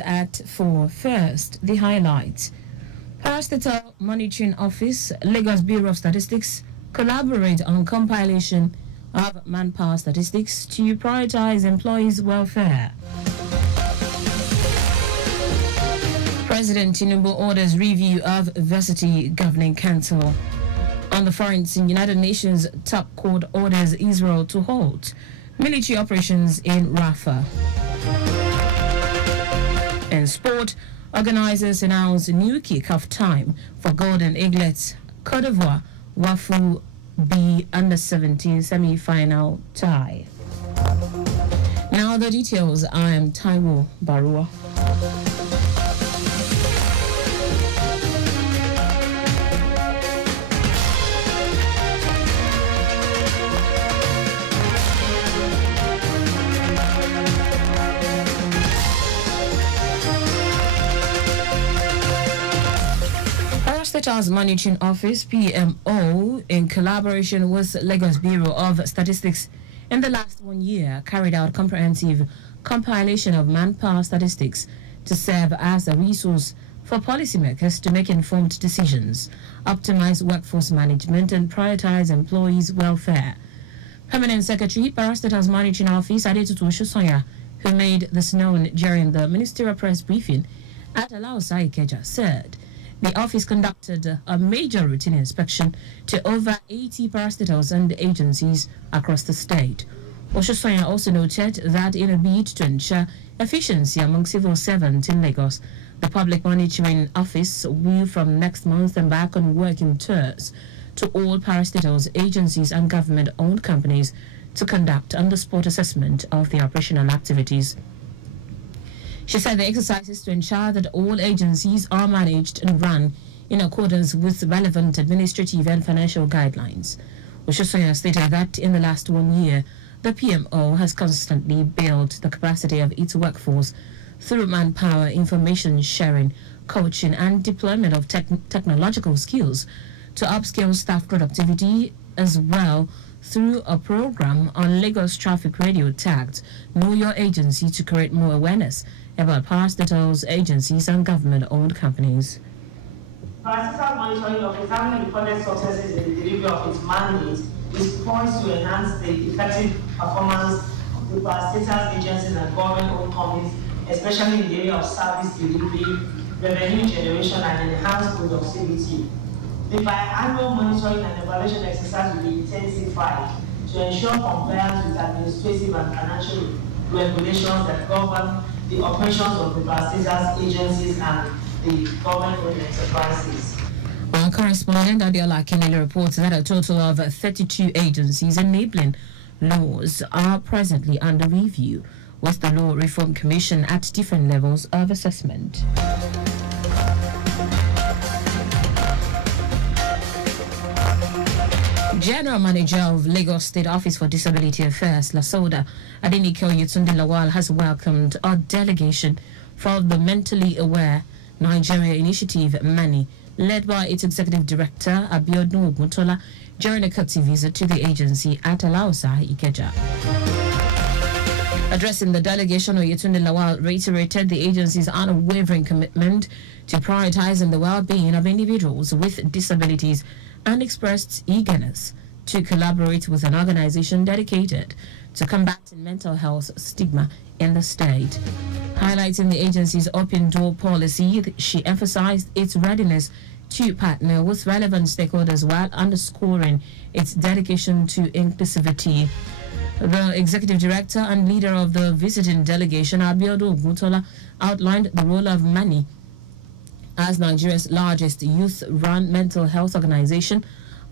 At 4 first, the highlights. Parastatal Monitoring Office, Lagos Bureau of Statistics collaborate on compilation of manpower statistics to prioritize employees' welfare. President Tinubu orders review of Varsity Governing Council. On the front, United Nations top court orders Israel to halt military operations in Rafah. In sport, organizers announce new kick-off time for Golden Eaglets Côte d'Ivoire Wafu B under-17 semi-final tie. Now the details. I am Taiwo Baruwa. Parastatal's Monitoring Office (PMO), in collaboration with Lagos Bureau of Statistics, in the last 1 year carried out comprehensive compilation of manpower statistics to serve as a resource for policymakers to make informed decisions, optimize workforce management, and prioritize employees' welfare. Permanent Secretary, Parastatal's Monitoring Office, Adetutu Oshosonya, who made this known during the ministerial press briefing at Alausa Ikeja, said the office conducted a major routine inspection to over 80 parastatals and agencies across the state. Oshosonya also noted that in a bid to ensure efficiency among civil servants in Lagos, the Public Monitoring Office will from next month embark on working tours to all parastatals, agencies and government-owned companies to conduct on-the-spot assessment of the operational activities. She said the exercise is to ensure that all agencies are managed and run in accordance with relevant administrative and financial guidelines. Oshosonya stated that in the last 1 year, the PMO has constantly built the capacity of its workforce through manpower, information sharing, coaching, and deployment of technological skills to upskill staff productivity, as well through a program on Lagos Traffic Radio tagged Know Your Agency to create more awareness about parastatals, agencies, and government-owned companies. Parastatal Monitoring Office, having recorded successes in the delivery of its mandate, is poised to enhance the effective performance of the parastatal agencies and government-owned companies, especially in the area of service delivery, revenue generation, and enhanced productivity. The biannual monitoring and evaluation exercise will be intensified to ensure compliance with administrative and financial regulations that govern the operations of the parastatals agencies and the government-owned enterprises. Our correspondent Abiola Kinele reports that a total of 32 agencies enabling laws are presently under review, with the Law Reform Commission at different levels of assessment. General Manager of Lagos State Office for Disability Affairs, Lasoda Adenike Oyetunde Lawal, has welcomed a delegation from the Mentally Aware Nigeria Initiative, MANI, led by its Executive Director, Abiodun Oguntola, during a courtesy visit to the agency at Alausa, Ikeja. Addressing the delegation, Oyetunde Lawal reiterated the agency's unwavering commitment to prioritizing the well-being of individuals with disabilities and expressed eagerness to collaborate with an organization dedicated to combating mental health stigma in the state. Highlighting the agency's open door policy, she emphasized its readiness to partner with relevant stakeholders while underscoring its dedication to inclusivity. The executive director and leader of the visiting delegation, Abiodun Oguntola, outlined the role of MANI as Nigeria's largest youth-run mental health organization,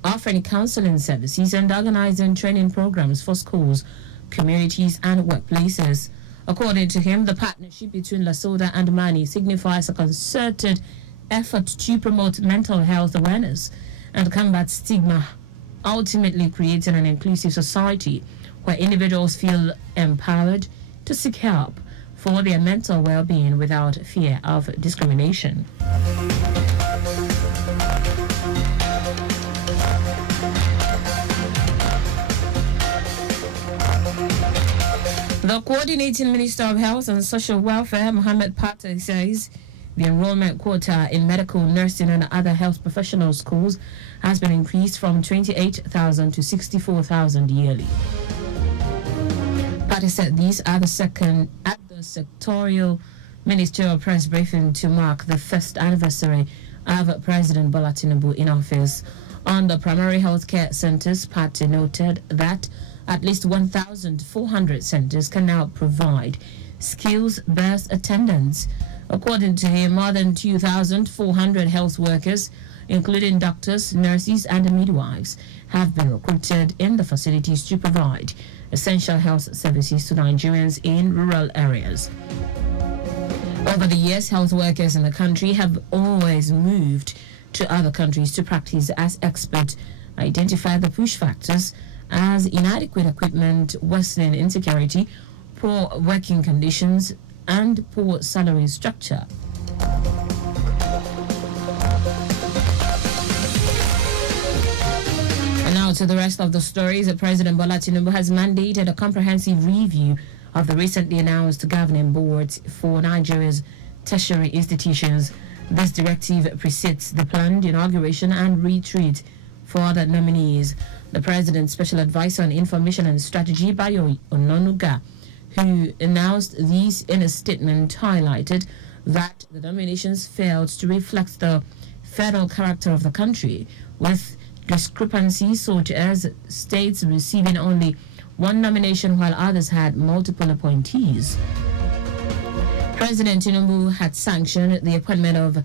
offering counseling services and organizing training programs for schools, communities, and workplaces. According to him, the partnership between Lasoda and MANI signifies a concerted effort to promote mental health awareness and combat stigma, ultimately creating an inclusive society where individuals feel empowered to seek help for their mental well-being without fear of discrimination. The Coordinating Minister of Health and Social Welfare, Mohammed Pate, says the enrollment quota in medical, nursing and other health professional schools has been increased from 28,000 to 64,000 yearly. Pate said these are the second at the sectorial ministerial press briefing to mark the first anniversary of President Bola Tinubu in office. On the primary healthcare centers, Pate noted that at least 1,400 centers can now provide skills-based attendance. According to him, more than 2,400 health workers, including doctors, nurses, and midwives, have been recruited in the facilities to provide essential health services to Nigerians in rural areas. Over the years, health workers in the country have always moved to other countries to practice as experts, identify the push factors as inadequate equipment, worsening insecurity, poor working conditions, and poor salary structure. And now to the rest of the stories. President Bola Tinubu has mandated a comprehensive review of the recently announced governing boards for Nigeria's tertiary institutions. This directive precedes the planned inauguration and retreat for other nominees. The President's Special Advisor on Information and Strategy, Bayo Ononuga, who announced these in a statement, highlighted that the nominations failed to reflect the federal character of the country, with discrepancies such as states receiving only one nomination while others had multiple appointees. President Tinubu had sanctioned the appointment of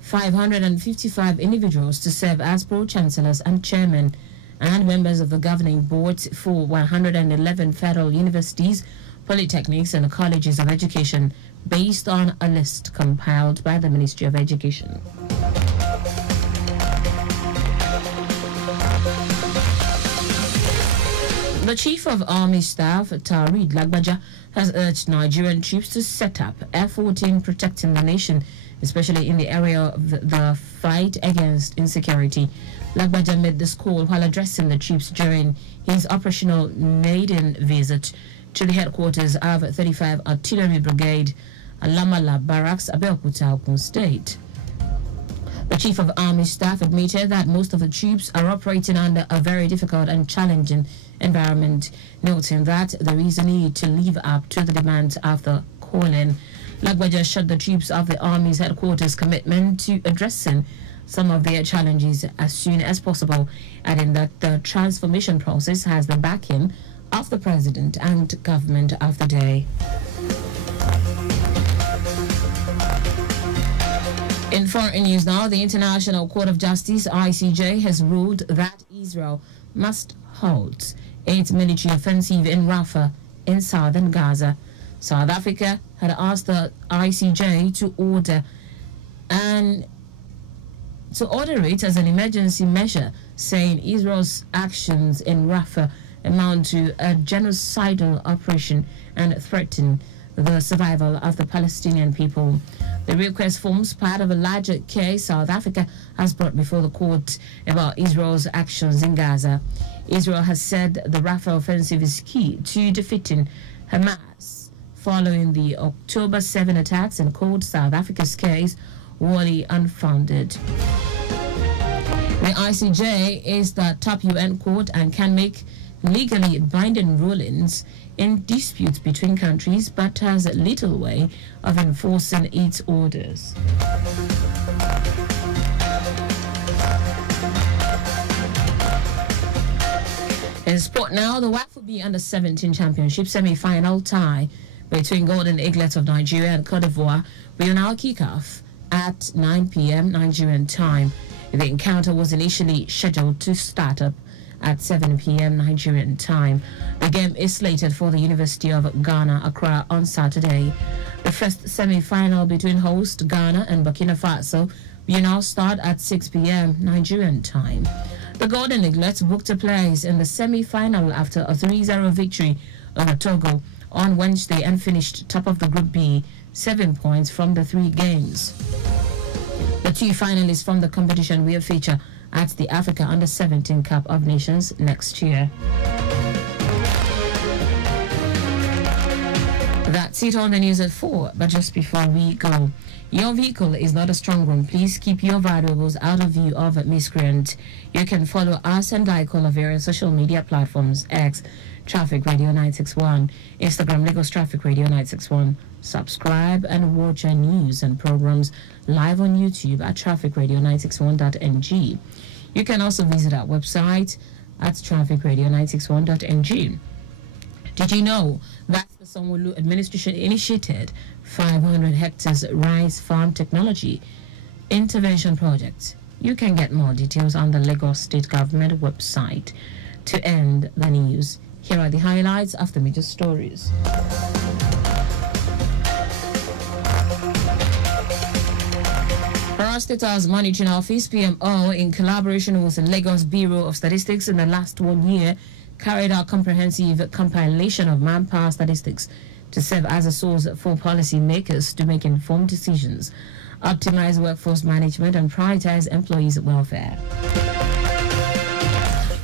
555 individuals to serve as pro-chancellors and chairmen and members of the governing boards for 111 federal universities, polytechnics, and colleges of education based on a list compiled by the Ministry of Education. The Chief of Army Staff, Taiwo Baruwa, has urged Nigerian troops to set up effort in protecting the nation, especially in the area of the fight against insecurity. Baruwa made this call while addressing the troops during his operational maiden visit to the headquarters of 35 Artillery Brigade, Alamala Barracks, Abeokuta, Ogun State. The Chief of Army Staff admitted that most of the troops are operating under a very difficult and challenging environment, noting that there is a need to live up to the demands of the calling. Baruwa showed the troops of the Army's headquarters commitment to addressing some of their challenges as soon as possible, adding that the transformation process has the backing of the President and government of the day. In foreign news now, the International Court of Justice, ICJ, has ruled that Israel must halt its military offensive in Rafah in southern Gaza. South Africa had asked the ICJ to order it as an emergency measure, saying Israel's actions in Rafah amount to a genocidal operation and threaten the survival of the Palestinian people. The request forms part of a larger case South Africa has brought before the court about Israel's actions in Gaza. Israel has said the Rafah offensive is key to defeating Hamas following the October 7 attacks, and called South Africa's case wholly unfounded. The ICJ is the top UN court and can make legally binding rulings in disputes between countries, but has little way of enforcing its orders. In sport now, the WAFB Under-17 Championship semi-final tie between Golden Eaglets of Nigeria and Cote d'Ivoire will now kick off at 9 p.m. Nigerian time. The encounter was initially scheduled to start up at 7 p.m. Nigerian time. The game is slated for the University of Ghana, Accra, on Saturday. The first semi-final between host Ghana and Burkina Faso will now start at 6 p.m. Nigerian time. The Golden Eaglets booked a place in the semi-final after a 3-0 victory over Togo on Wednesday and finished top of the Group B, 7 points from the 3 games. The 2 finalists from the competition will feature at the Africa Under-17 Cup of Nations next year. That's it on the news at 4. But just before we go, your vehicle is not a strong room. Please keep your valuables out of view of miscreant. You can follow us and Geico on various social media platforms: X, Traffic Radio 961, Instagram, Lagos Traffic Radio 961. Subscribe and watch our news and programs live on YouTube at trafficradio961.ng. You can also visit our website at trafficradio961.ng. Did you know that the Sanwo-Olu administration initiated 500 hectares rice farm technology intervention project? You can get more details on the Lagos State Government website. To end the news, here are the highlights of the major stories. State House Monitoring Office (PMO), in collaboration with the Lagos Bureau of Statistics, in the last 1 year, carried out comprehensive compilation of manpower statistics to serve as a source for policymakers to make informed decisions, optimize workforce management, and prioritize employees' welfare.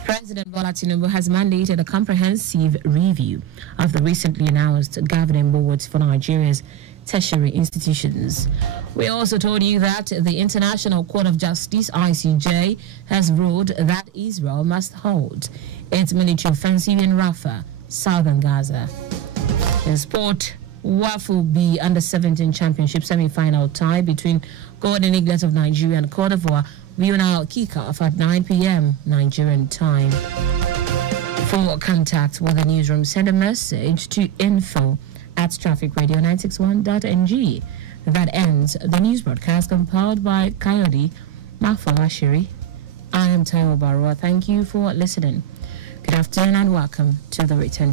President Bola Tinubu has mandated a comprehensive review of the recently announced governing boards for Nigeria's tertiary institutions. We also told you that the International Court of Justice (ICJ) has ruled that Israel must halt its military offensive in Rafah, southern Gaza. In sport, WAFU B Under-17 Championship semi-final tie between Golden Eagles of Nigeria and Cote d'Ivoire will now kick off at 9 p.m. Nigerian time. For contact with the newsroom, send a message to info@trafficradio961.ng. That ends the news broadcast compiled by Coyote Mafalashiri. I am Taiwo Baruwa. Thank you for listening. Good afternoon and welcome to the return.